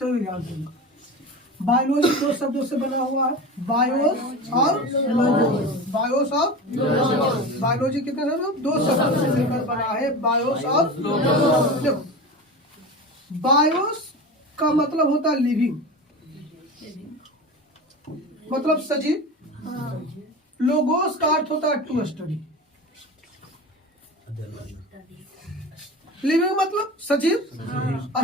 तो ध्यान सुनना, बायोलॉजी दो शब्दों से बना हुआ है, बायोस और लोगोस। बायोस और बायोलॉजी कितने शब्द? दो शब्दों से मिलकर बना है, बायोस और लोगोस। देखो, बायोस का मतलब होता है लिविंग, मतलब सजीव। लोगोस का अर्थ होता है टू स्टडी। लिविंग मतलब सजीव,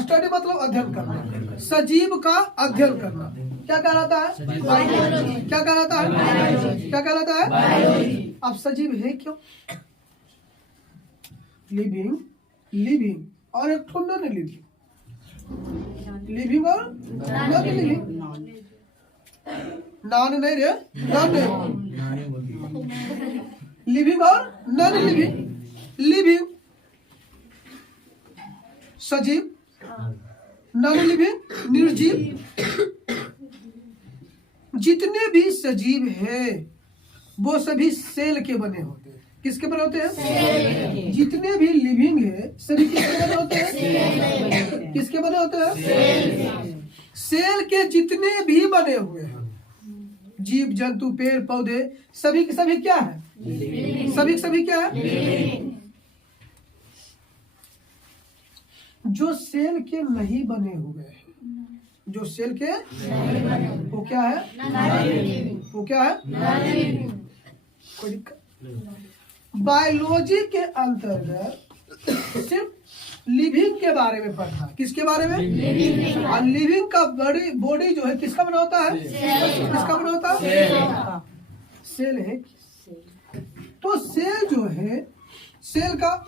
स्टडी मतलब अध्ययन करना, सजीव का अध्ययन करना। क्या कहलाता है? बायोलॉजी। क्या कहलाता है? बायोलॉजी। क्या कहलाता है? बायोलॉजी। अब सजीव है क्यों? लिविंग, लिविंग और एक ठो नॉन लिविंग। लिविंग और नॉन लिविंग। नॉन नहीं रे, नॉन लिविंग और नॉन लिविंग। लिविंग सजीव, नॉन लिविंग निर्जीव। जितने भी सजीव हैं वो सभी सेल के बने होते हैं। किसके बने होते हैं? सेल। जितने भी लिविंग है सभी किसके बने होते हैं? किसके बने होते हैं? सेल। सेल के जितने भी बने हुए हैं, जीव जंतु पेड़ पौधे, सभी के सभी क्या है? सभी के सभी क्या है? जो सेल के नहीं बने हुए हैं, जो सेल के वो क्या है? वो क्या है? कोई दिक्कत? बायोलॉजी के अंतर्गत सिर्फ लिविंग के बारे में पढ़ना। किसके बारे में? लिविंग। और लिविंग का बॉडी जो है किसका बना होता है? किसका बना होता है? सेल है। तो सेल जो है, सेल का,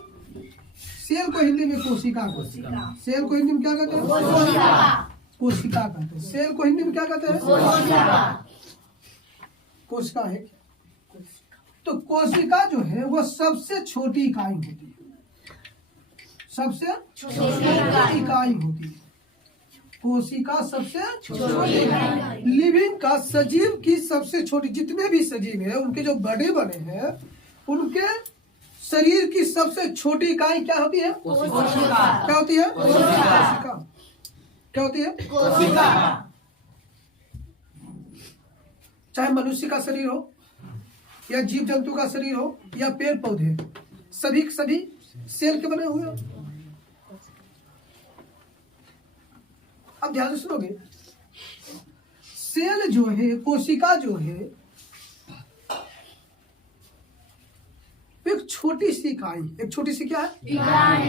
सेल को हिंदी में कोशिका कहते हैं। सेल को हिंदी में क्या कहते हैं? कोशिका कहते हैं। सेल को हिंदी में क्या कहते हैं? कोशिका है। तो कोशिका जो है वो सबसे छोटी इकाई होती है, सबसे छोटी इकाई होती है। कोशिका सबसे छोटी इकाई। लिविंग का, सजीव की सबसे छोटी, जितने भी सजीव है उनके जो बड़े बने हैं, उनके शरीर की सबसे छोटी इकाई क्या होती है? कोशिका। क्या होती है? कोशिका। क्या होती है? कोशिका। चाहे मनुष्य का शरीर हो या जीव जंतु का शरीर हो या पेड़ पौधे, सभी सभी सेल के बने हुए हो। अब ध्यान से सुनोगे, सेल जो है, कोशिका जो है, एक छोटी सी इकाई, एक छोटी सी क्या है? इकाई।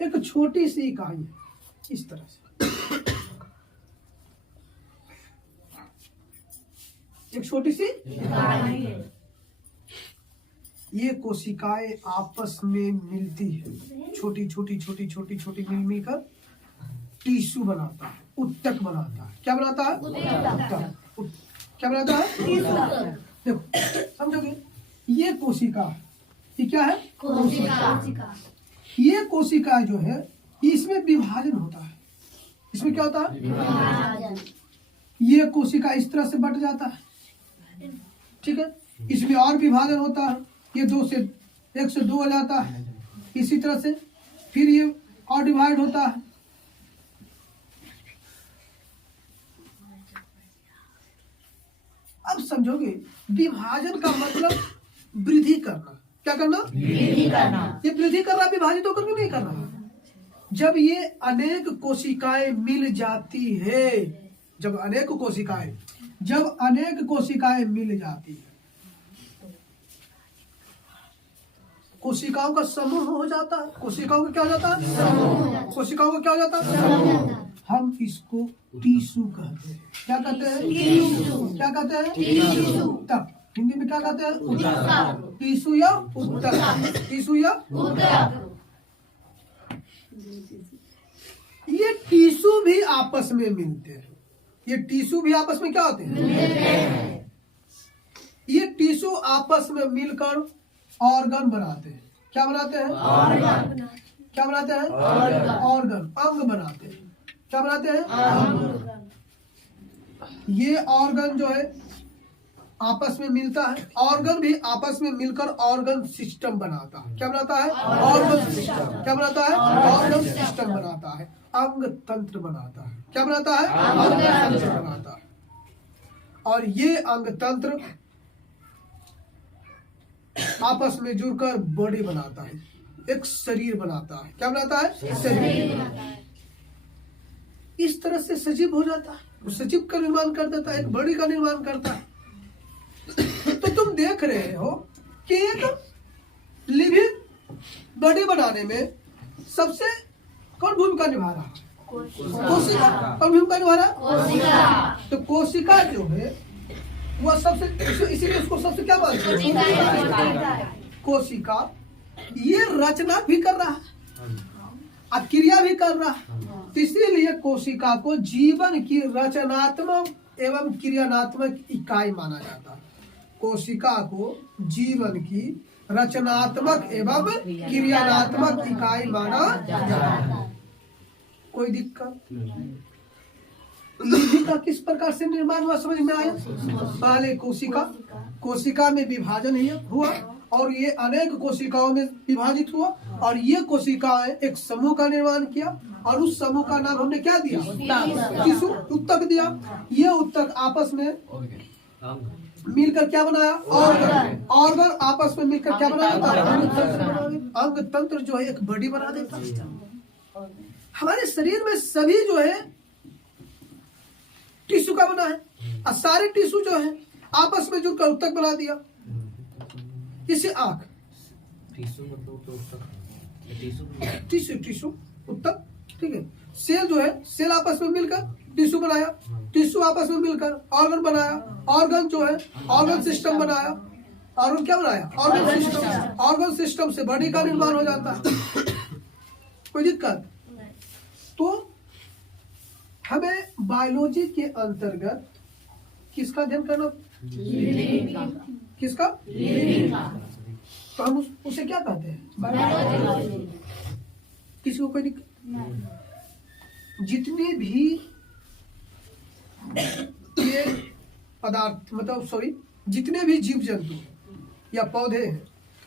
एक छोटी सी इकाई इस तरह से, एक छोटी सी इकाई। ये कोशिकाएं आपस में मिलती है, छोटी छोटी छोटी छोटी छोटी मिल मिलकर टिश्यू बनाता है, उत्तक बनाता है। क्या बनाता है? उत्तक। क्या बनाता है? देखो समझोगे, ये कोशिका, ये क्या है? कोशिका। ये कोशिका जो है, इसमें विभाजन होता है। इसमें क्या होता है? विभाजन। ये कोशिका इस तरह से बट जाता है, ठीक है। इसमें और विभाजन होता है, ये 2 से 1 से 2 हो जाता है। इसी तरह से फिर ये और डिवाइड होता है। अब समझोगे, विभाजन का मतलब वृद्धि करना। क्या करना? वृद्धि करना। ये वृद्धि कर रहा, विभाजित होकर भी नहीं कर रहा। जब ये अनेक कोशिकाएं मिल जाती है, जब अनेक कोशिकाएं मिल जाती है, कोशिकाओं का समूह हो जाता है। कोशिकाओं का क्या हो जाता है? कोशिकाओं का क्या हो जाता है? हम इसको टिश्यू कहते हैं। क्या कहते हैं? क्या कहते हैं? तब हिंदी में क्या कहते हैं? टिश्यू या उत्तक। टिश्यू या उत्तक। ये टिश्यू भी आपस में मिलते हैं। ये टिश्यू भी आपस में क्या होते हैं? ये टिश्यू आपस में मिलकर ऑर्गन बनाते हैं। क्या बनाते हैं? ऑर्गन। क्या बनाते हैं? ऑर्गन। अंग बनाते हैं। क्या बनाते हैं? ये ऑर्गन जो है आपस में मिलता है। ऑर्गन भी आपस में मिलकर ऑर्गन सिस्टम बनाता है। क्या बनाता है? Organ system. क्या बनाता है? ऑर्गन सिस्टम बनाता है। अंग तंत्र बनाता है। क्या बनाता है? अंग तंत्र बनाता है। और ये अंग तंत्र आपस में जुड़कर बॉडी बनाता है, एक शरीर बनाता है। क्या बनाता है? शरीर। इस तरह से सजीव हो जाता है, वो सजीव का निर्माण कर देता है, एक बॉडी का निर्माण करता है। तो तुम देख रहे हो कि एक लिविंग बॉडी बनाने में सबसे कौन भूमिका निभा रहा है? कोशिका। कौन भूमिका निभा रहा है? कोशिका। तो कोशिका जो है वह सबसे, इसीलिए उसको सबसे क्या मानते हैं? कोशिका। ये रचना भी कर रहा है, अब क्रिया भी कर रहा है। इसीलिए कोशिका को जीवन की रचनात्मक एवं क्रियात्मक इकाई माना जाता है। कोशिका को जीवन की रचनात्मक एवं क्रियात्मक इकाई माना जाता है। कोई दिक्कत? लिपि का किस प्रकार से निर्माण हुआ समझ में आया? पहले कोशिका में विभाजन हुआ और ये अनेक कोशिकाओं में विभाजित हुआ और ये कोशिकाएं एक समूह का निर्माण किया और उस समूह का नाम हमने क्या दिया? टिश्यू, ऊतक दिया। ये ऊतक आपस में मिलकर क्या बनाया? ऑर्गन। ऑर्गन आपस में मिलकर क्या बनाया? अंग तंत्र जो है एक बॉडी बना देता। हमारे शरीर में सभी जो है टिश्यू का बना है और सारे टिश्यू जो है आपस में जुड़कर ऊतक बना दिया। जैसे आंख, टिश्यू ऊतक, ठीक है। सेल जो है, सेल आपस में मिलकर टिश्यू बनाया, टिश्यू आपस में मिलकर ऑर्गन बनाया, ऑर्गन जो है ऑर्गन सिस्टम बनाया। ऑर्गन क्या बनाया? Organ system. ऑर्गन सिस्टम से बॉडी का निर्माण हो जाता है। कोई दिक्कत? तो हमें बायोलॉजी के अंतर्गत किसका अध्ययन करना? किसका? तो हम उसे क्या कहते हैं? बायोलॉजी। किसी को कोई दिक्कत? जितने भी ये पदार्थ जितने भी जीव जंतु या पौधे हैं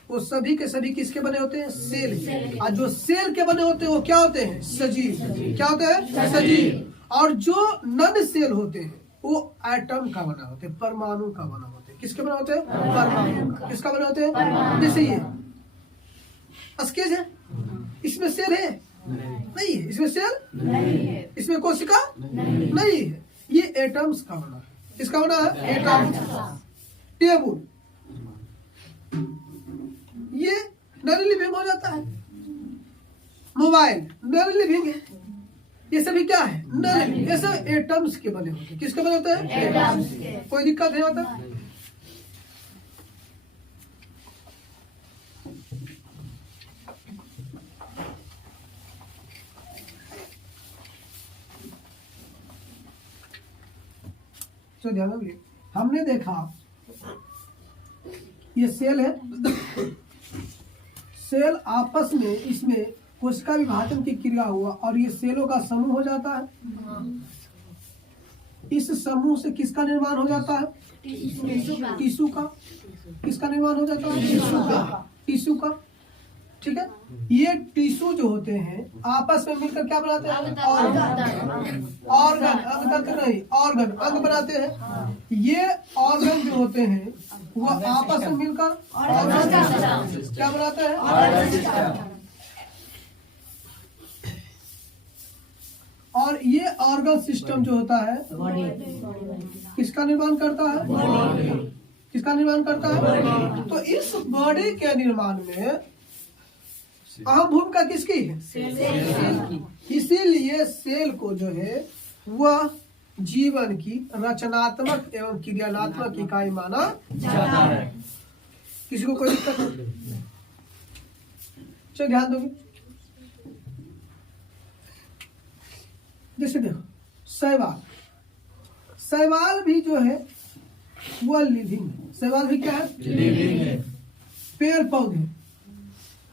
वो सभी के सभी किसके बने होते हैं? सेल। और जो सेल के बने होते हैं वो क्या होते हैं? सजीव। क्या होते हैं? सजीव। और जो नन सेल होते हैं वो एटम का बना होते हैं, परमाणु का बना होते हैं। किसके बना होते हैं? परमाणु का। किसका बना होते हैं? जैसे ये स्केच है, इसमें सेल है? नहीं है। इसमें सेल नहीं है। इसमें कोशिका नहीं है। ये एटम्स का बना है। किसका बना है? एटम्स। टेबल ये नॉन लिविंग हो जाता है। मोबाइल नॉन लिविंग है। ये सभी क्या है? Non living. ये सब एटम्स के बने होते हैं। किसके बने होते हैं? एटम्स के। कोई दिक्कत नहीं होता? तो ध्यान रखिए, हमने देखा ये सेल है। सेल आपस में इसमें कोशिका विभाजन की क्रिया हुआ और ये सेलों का समूह हो जाता है। इस समूह से किसका निर्माण हो जाता है? टिश्यू का। किसका निर्माण हो जाता है? टिश्यू का। ठीक है। ये टिश्यू जो होते हैं आपस में मिलकर क्या बनाते हैं? ऑर्गन। अंग तंत्र नहीं, ऑर्गन, अंग बनाते हैं। ये ऑर्गन जो होते हैं वो आपस में मिलकर क्या बनाते हैं? और ये ऑर्गन सिस्टम जो होता है किसका निर्माण करता है? किसका निर्माण करता है? तो इस बॉडी के निर्माण में अहम भूमिका किसकी है? सेल की। इसीलिए सेल को जो है वह जीवन की रचनात्मक एवं क्रियात्मक इकाई माना जाता है। किसी को कोई दिक्कत नहीं? चलो ध्यान दोगे। जैसे देखो शैवाल, शैवाल भी जो है वह लिविंग है। शैवाल भी क्या है? लिविंग है। पेड़ पौधे,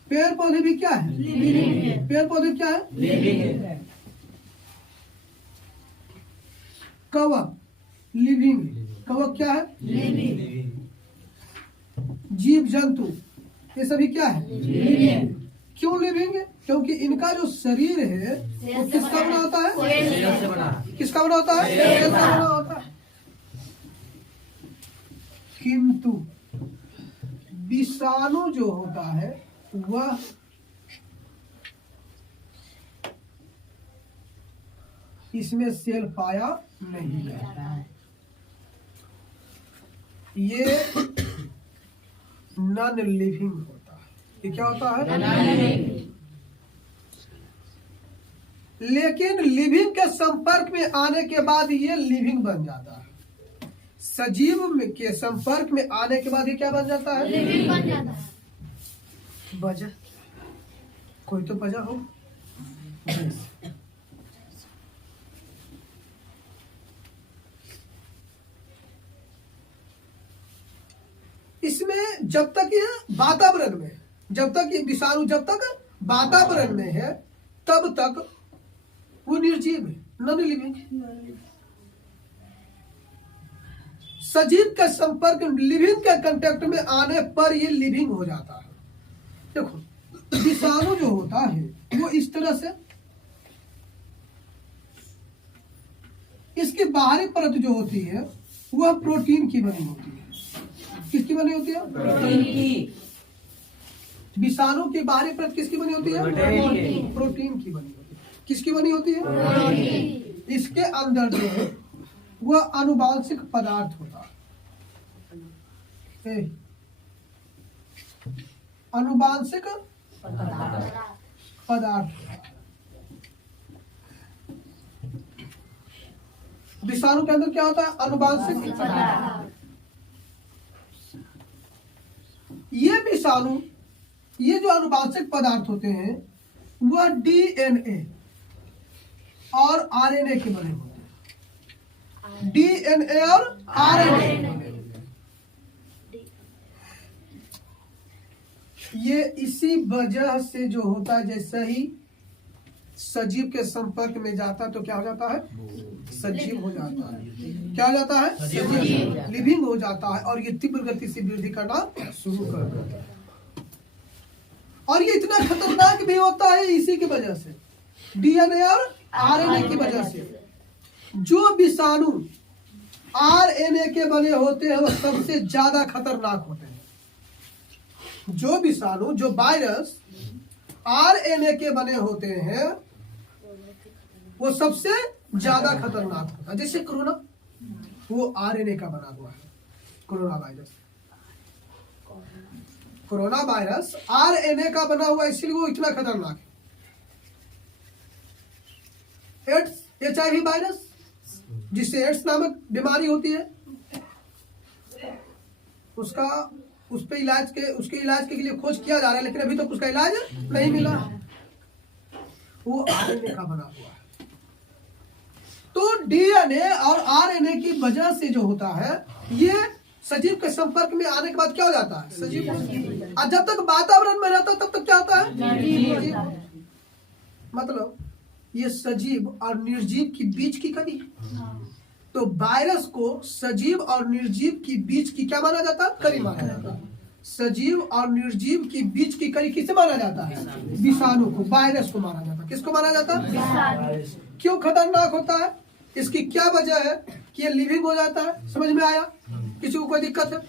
पेड़ पौधे भी क्या है? लिविंग है। पेड़ पौधे क्या है? लिविंग है। कवक लिविंग है। कवक क्या है? लिविंग। जीव जंतु ये सभी क्या है? लिविंग। क्यों लिविंग है? क्योंकि इनका जो शरीर है वो किसका बना होता है? सेल से बना। किसका बना होता है? सेल का बना होता है। किंतु विषाणु जो होता है वह इसमें सेल पाया नहीं जाता है। ये नॉन लिविंग होता है। ये क्या होता है? लेकिन लिविंग के संपर्क में आने के बाद ये लिविंग बन जाता है। सजीव के संपर्क में आने के बाद ये क्या बन जाता है? लिविंग बन जाता है। वजह कोई तो वजह हो। इसमें जब तक ये वातावरण में, जब तक ये विषाणु जब तक वातावरण में है तब तक वो निर्जीव है, नॉन लिविंग। सजीव के संपर्क लिविंग के कांटेक्ट में आने पर ये लिविंग हो जाता है। देखो विषाणु जो होता है वो इस तरह से, इसकी बाहरी परत जो होती है वह प्रोटीन की बनी होती है। किसकी बनी होती है? प्रोटीन की। विषाणु की बाहरी परत किसकी बनी होती है? प्रोटीन की बनी होती है। किसकी बनी होती है? इसके अंदर जो है वह आनुवांशिक पदार्थ होता है। आनुवांशिक पदार्थ। विषाणु के अंदर क्या होता है? आनुवांशिक पदार्थ। ये विषाणु, ये जो आनुवांशिक पदार्थ होते हैं वह डीएनए और आरएनए के बने होते हैं। डीएनए और आरएनए। ये इसी वजह से जो होता है, जैसे ही सजीव के संपर्क में जाता है तो क्या हो जाता है? सजीव हो जाता है। क्या हो जाता है? सजीव, लिविंग हो जाता है और ये तीव्र गति से वृद्धि करना शुरू कर देता है। और ये इतना खतरनाक भी होता है इसी की वजह से, डीएनए और आरएनए की वजह से। जो विषाणु आरएनए के बने होते हैं वो सबसे ज्यादा खतरनाक होते हैं। जो विषाणु, जो वायरस आरएनए के बने होते हैं वो सबसे ज्यादा खतरनाक होता है। जैसे कोरोना, वो आरएनए का बना हुआ है। Corona virus, corona virus RNA का बना हुआ, इसलिए वो इतना खतरनाक है। एड्स, एचआईवी वायरस, जिससे एड्स नामक बीमारी होती है, उसके इलाज के लिए खोज किया जा रहा है, लेकिन अभी तक उसका इलाज नहीं मिला। वो आरएनए का बना हुआ है। तो डीएनए और आरएनए की वजह से जो होता है, ये सजीव के संपर्क में आने के बाद क्या हो जाता है? सजीव। और जब तक वातावरण में रहता है तब तक क्या होता है? मतलब ये सजीव और निर्जीव की बीच की कड़ी। तो वायरस को सजीव और निर्जीव की बीच की क्या माना जाता है? कड़ी माना जाता है। सजीव और निर्जीव की बीच की कड़ी किसे माना जाता है? विषाणु को, वायरस को माना जाता है। किसको माना जाता है? क्यों खतरनाक होता है? इसकी क्या वजह है कि ये लिविंग हो जाता है? समझ में आया? किसी को कोई दिक्कत है?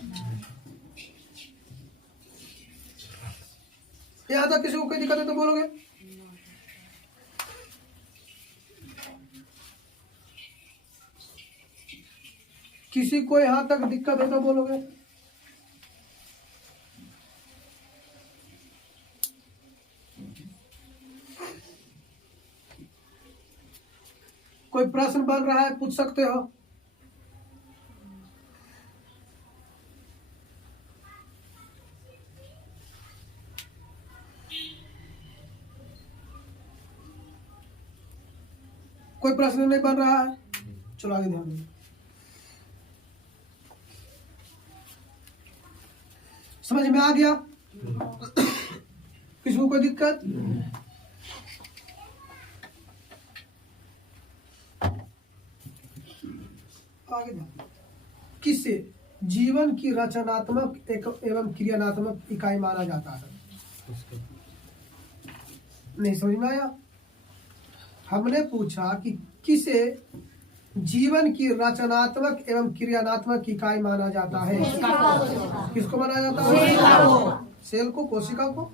यहाँ तक किसी को कोई दिक्कत है तो बोलोगे? किसी को यहाँ तक दिक्कत है तो बोलोगे? कोई प्रश्न बन रहा है, पूछ सकते हो। कोई प्रश्न नहीं बन रहा है, चलो आगे ध्यान दो। समझ में आ गया? किसी को कोई दिक्कत? आगे ध्यान। किसे जीवन की रचनात्मक एवं क्रियात्मक इकाई माना जाता है? नहीं समझ में आया? हमने पूछा कि किसे जीवन की रचनात्मक एवं क्रियात्मक इकाई माना जाता है? किसको माना जाता है? सेल को, कोशिका को।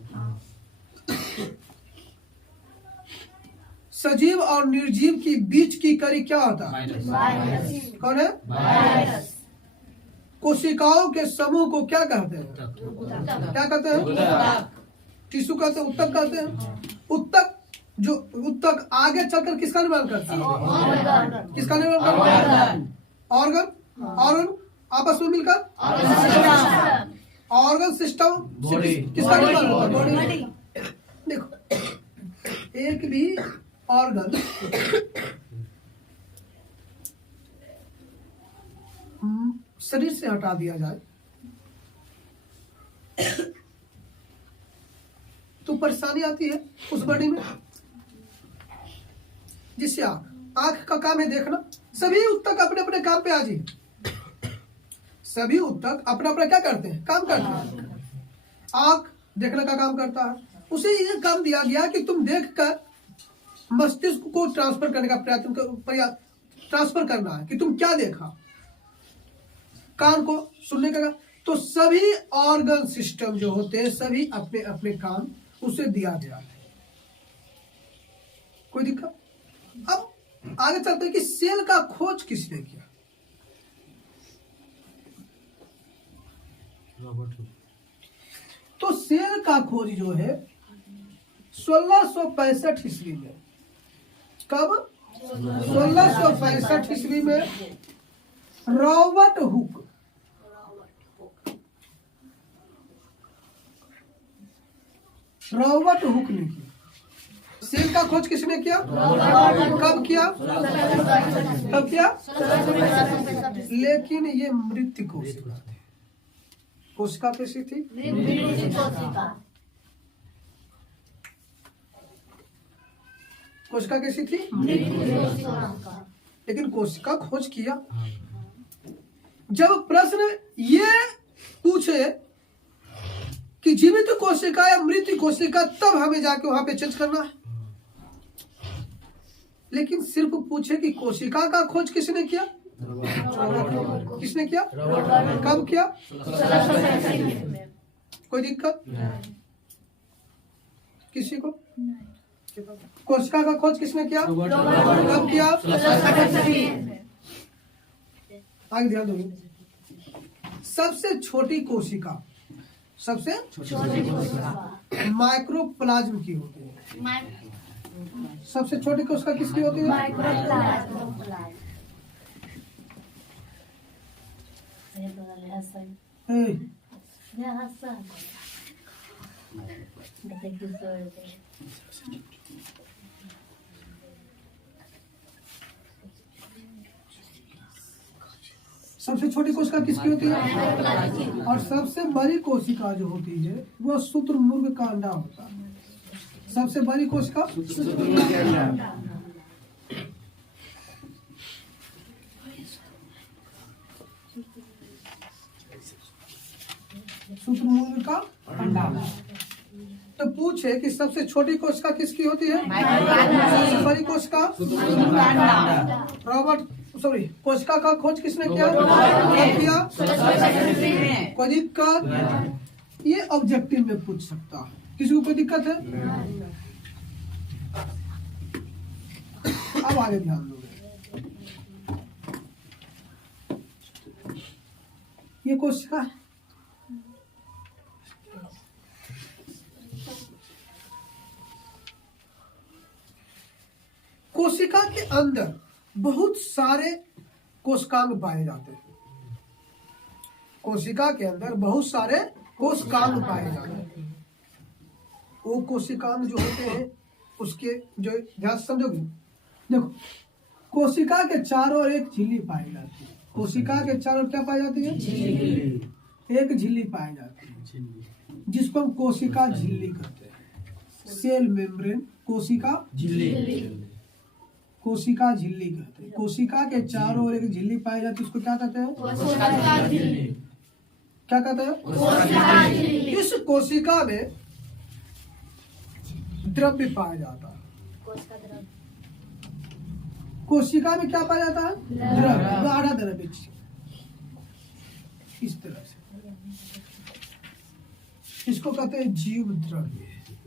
सजीव और निर्जीव की बीच की कड़ी क्या होता है? कौन है? कोशिकाओं के समूह को क्या कहते हैं? क्या कहते हैं? टिश्यू कहते हैं, ऊतक कहते हैं। ऊतक, जो ऊतक आगे चलकर किसका निर्माण करता है? किसका निर्माण करता है? ऑर्गन आपस में मिलकर ऑर्गन सिस्टम किसका निर्माण करता है? बॉडी। देखो, एक भी ऑर्गन शरीर से हटा दिया जाए तो परेशानी आती है उस बॉडी में। जिससे आंख का काम है देखना, सभी ऊतक अपने अपने काम पे आ जाइए। सभी ऊतक अपना अपना क्या करते हैं? काम करते हैं। आंख देखने का काम करता है, उसे ये काम दिया गया कि तुम देखकर मस्तिष्क को ट्रांसफर करने का ट्रांसफर करना है कि तुम क्या देखा। कान को सुनने का, तो सभी ऑर्गन सिस्टम जो होते हैं सभी अपने अपने काम उसे दिया गया है। कोई दिक्कत? अब आगे चलते हैं कि सेल का खोज किसने किया? तो सेल का खोज जो है 1665 ईस्वी में। कब? 1665 ईस्वी में रॉबर्ट हुक ने किया। सेल का खोज किसने किया? कब किया? कब किया? लेकिन ये मृत कोशिका थी। कोशिका कैसी थी? कोशिका कैसी थी? लेकिन कोशिका खोज किया। जब प्रश्न ये पूछे कि जीवित कोशिका या मृत कोशिका, तब हमें जाके वहां पे चेंज करना है। लेकिन सिर्फ पूछे कि कोशिका का खोज किसने किया? किसने किया? कब किया? कोई दिक्कत किसी को? कोशिका का खोज किसने किया? कब किया? आगे ध्यान दो। सबसे छोटी कोशिका, सबसे माइक्रोप्लाज्म की होती है। सबसे छोटी कोशिका किसकी होती है? सबसे छोटी कोशिका किसकी होती है? और सबसे बड़ी कोशिका जो होती है वह शुतुरमुर्ग का अंडा होता है। सबसे बड़ी कोशिका शुतुरमुर्ग का अंडा। तो पूछे कि सबसे छोटी कोशिका किसकी होती है? सबसे बड़ी कोशिका रॉबर्ट कोशिका का खोज किसने किया? कोई दिक्कत? ये ऑब्जेक्टिव में पूछ सकता है। किसी को कोई दिक्कत है? अब आगे ध्यान दो। ये कोशिका है। कोशिका के अंदर बहुत सारे कोशिकांग पाए जाते हैं। कोशिका के अंदर बहुत सारे कोशिकांग पाए जाते हैं। वो कोशिकांग जो होते हैं उसके जो ध्यान समझोगे, देखो कोशिका के चारों ओर एक झिल्ली पाई जाती है। कोशिका के चारों ओर क्या पाई जाती है? झिल्ली। एक झिल्ली पाई जाती है जिसको हम कोशिका झिल्ली कहते हैं। सेल मेम्ब्रेन कोशिका झिल्ली, कोशिका झिल्ली कहते हैं। कोशिका के चारों ओर एक झिल्ली पाई जाती है, उसको क्या कहते हैं? क्या कहते हैं? इस कोशिका में द्रव्य पाया जाता है। कोश का द्रव्य। कोशिका में क्या पाया जाता है? द्रव्य, गाढ़ा द्रव्य। इस तरह से इसको कहते हैं जीव द्रव्य।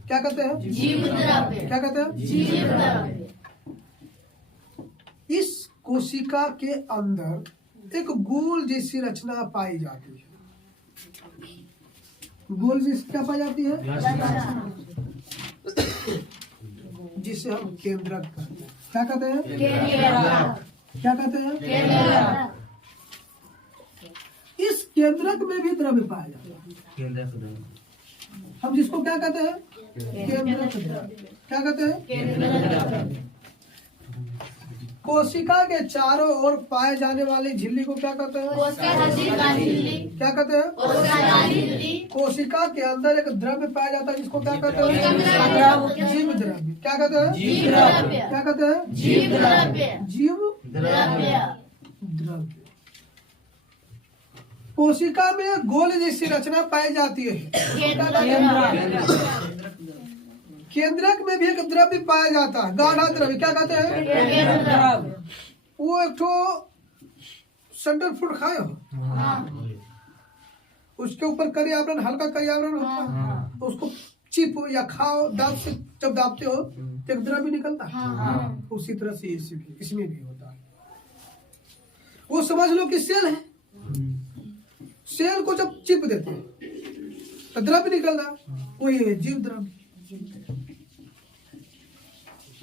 क्या कहते हैं? जीव द्रव्य। क्या कहते हैं? जीव द्रव्य। इस कोशिका के अंदर एक गोल जैसी रचना पाई जाती है। गोल जैसी क्या पाई जाती है? जिसे हम केंद्रक कहते हैं। क्या कहते हैं? क्या कहते हैं? इस केंद्रक में भी द्रव्य पाया जाता है। हम जिसको क्या कहते हैं? केंद्रक द्रव्य। क्या कहते हैं? कोशिका के चारों ओर पाए जाने वाली झिल्ली को क्या कहते हैं? क्या कहते हैं? कोशिका के अंदर एक द्रव्य पाया जाता है जिसको क्या कहते हैं? जीव द्रव्य। क्या कहते हैं? क्या कहते हैं? जीव द्रव्य। कोशिका में गोल जैसी रचना पाई जाती है। केंद्रक में भी एक द्रव्य पाया जाता है, गाढ़ा द्रव्य। क्या कहते हैं? वो एक ठो सेंटर फूड खाए हो, उसके ऊपर करी आवरण, हल्का करी आवरण होता है, उसको चिप या खाओ, दांत से जब दाबते हो तो एक द्रव्य निकलता है। उसी तरह से इसमें भी होता है। वो समझ लो कि सेल है, सेल को जब चिप देते हैं तो द्रव्य निकल रहा, वही है जीव द्रव्य।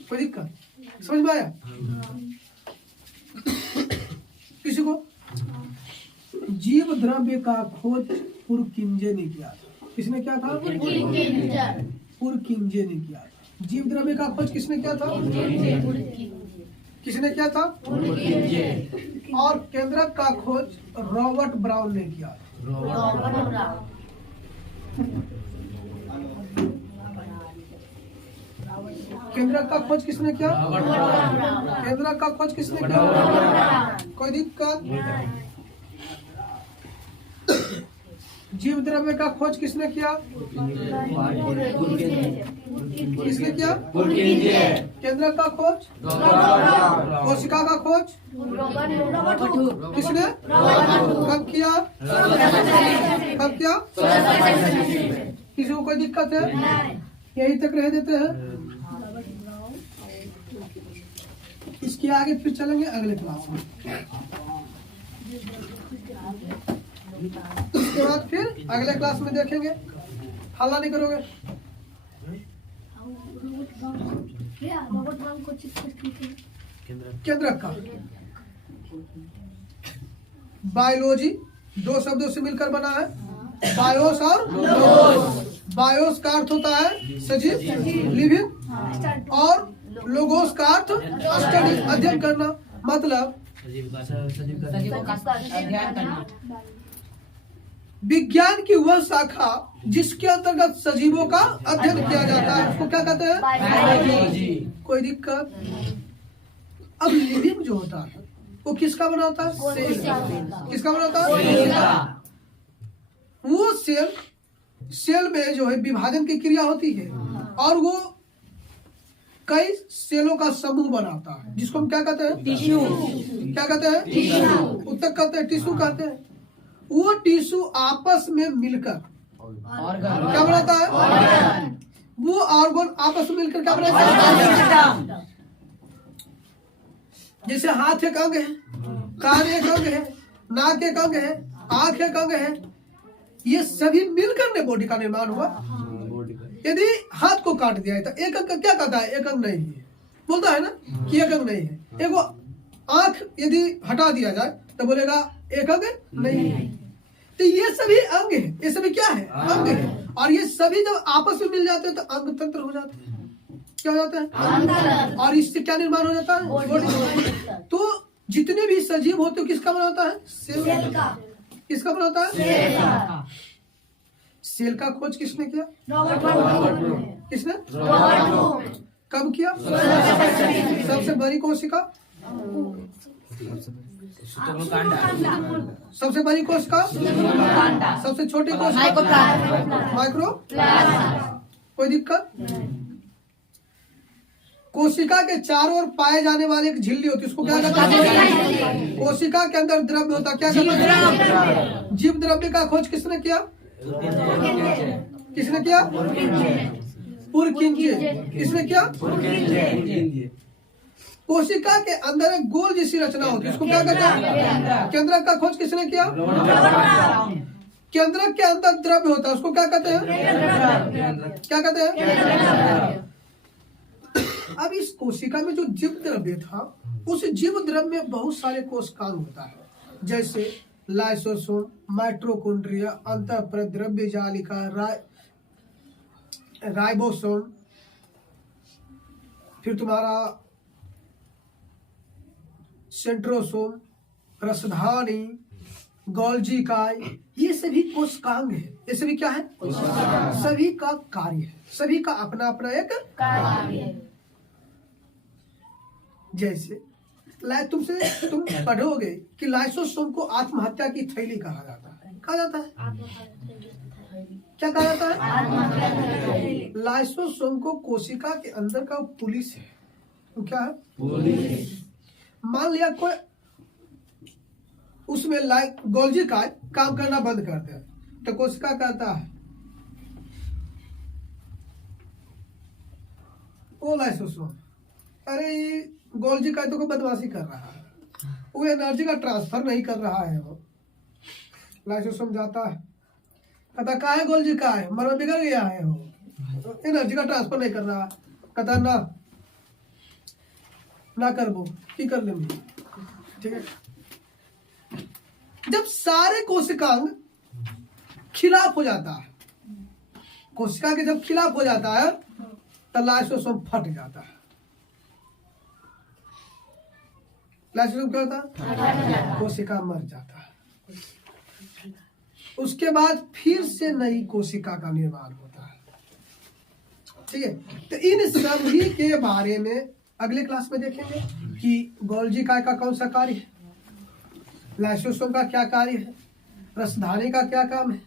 कोई दिक्कत समझ में आया किसी को? जीव द्रव्य का खोज पुरकिंजे ने किया था। किसने किया था? पुरकिंजे ने किया था। जीव द्रव्य का खोज किसने किया था? किसने किया था? और केंद्रक का खोज रॉबर्ट ब्राउन ने किया था। केंद्रक का खोज किसने किया? केंद्रक का खोज किसने किया? कोई दिक्कत? जीव द्रव्य का खोज किसने किया? किसने किया? केंद्रक का खोज? कोशिका का खोज किसने? कब किया? कब किया? किसी को कोई दिक्कत है? यही तक रह देते हैं। इसके आगे फिर चलेंगे अगले क्लास में। उसके बाद फिर अगले क्लास में देखेंगे। हल्ला नहीं करोगे? केंद्रक का बायोलॉजी दो शब्दों से मिलकर बना है, बायोस और बायोस का अर्थ होता है सजीव, लिविंग, और लोगोस का अर्थ स्टडी, अध्ययन करना। मतलब विज्ञान की वह शाखा जिसके अंतर्गत सजीवों का अध्ययन किया जाता है उसको क्या कहते हैं? कोई दिक्कत? अब लिविंग जो होता है वो किसका बना होता है? सेल। किसका बना होता है? वो सेल में जो है विभाजन की क्रिया होती है और वो कई सेलों का समूह बनाता है जिसको हम क्या कहते हैं? टिश्यू। क्या कहते हैं? टिश्यू। उत्तक कहते हैं, टिश्यू कहते हैं। वो टिश्यू आपस में मिलकर क्या बनाता है? वो ऑर्गन आपस में मिलकर क्या बनाता है? जैसे हाथ एक अंग है, कान एक अंग है, नाक एक अंग है, आंख एक अंग है, ये सभी मिलकर ने बॉडी का निर्माण हुआ। यदि हाथ को काट दिया है तो एक अंग क्या कहता है? एक अंग नहीं है, बोलता है ना कि एक अंग नहीं है। एक वो आंख यदि हटा दिया जाए तो बोलेगा एक अंग नहीं है। तो ये सभी अंग है, ये सभी क्या है? अंग है। और ये सभी जब आपस में मिल जाते हैं तो अंग तंत्र हो जाते हैं। क्या हो जाता है? और इससे क्या निर्माण हो जाता है? बॉडी। तो जितने भी सजीव होते हैं किसका बना होता है? सेल का। किसका बना होता है? सेल का खोज किसने किया? किसने? कब किया? सबसे बड़ी कोशिका, सबसे बड़ी कोशिका, सबसे छोटी कोशिका माइक्रो। कोई दिक्कत? कोशिका के चारों ओर पाए जाने वाली एक झिल्ली होती है, उसको क्या कहते हैं? कोशिका के अंदर द्रव्य होता है, क्या कहते हैं? जीव द्रव्य का खोज किसने किया? किसने किया? पुरकिंजे। किसने किया? कोशिका के अंदर एक गोल जैसी रचना होती है, उसको क्या कहते हैं? केंद्रक का खोज किसने किया? केंद्रक के अंदर द्रव्य होता है, उसको क्या कहते हैं? क्या कहते हैं? अब इस कोशिका में जो जीव द्रव्य था, उस जीव द्रव्य में बहुत सारे कोशिकांग होता है, जैसे लाइसोसोम, माइटोकॉन्ड्रिया, अंतःप्रद्रव्य जालिका, राइबोसोम, फिर तुम्हारा सेंट्रोसोम, रसधानी, गोल्जी काय, ये सभी कोशिकांग है। ये सभी क्या है? सभी का कार्य है, सभी का अपना अपना एक कार्य है। जैसे तुम पढ़ोगे कि लाइसोसोम को आत्महत्या की थैली कहा जाता है। कहा जाता है? क्या कहा जाता है? लाइसोसोम को कोशिका के अंदर का पुलिस है। वो क्या है? पुलिस। मान लिया कोई उसमें गोल्जी का काम करना बंद कर दे, तो कोशिका कहता है ओ लाइसोसोम, अरे ये गोल्जी का तो बदमाशी कर रहा है, वो एनर्जी का ट्रांसफर नहीं कर रहा है। वो लाइसोसोम जाता है, कहता का है गोल्जी का है, मर बिगड़ गया है, वो एनर्जी का ट्रांसफर नहीं कर रहा। कहता ना कर वो की कर लेंगे। ठीक है, जब सारे कोशिकांग खिलाफ हो जाता है, कोशिका के जब खिलाफ हो जाता है तो लाइसोसोम फट जाता है। लाइसोसोम क्या होता है? कोशिका मर जाता है। उसके बाद फिर से नई कोशिका का निर्माण होता है। ठीक है, तो इन सभी के बारे में अगले क्लास में देखेंगे कि गोल्जी काय का कौन सा कार्य है, लाइसोसोम का क्या कार्य है, रसधानी का क्या काम है,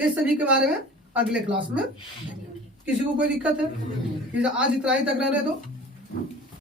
इस सभी के बारे में अगले क्लास में। किसी को कोई दिक्कत है? आज इतना ही तक रहने दो।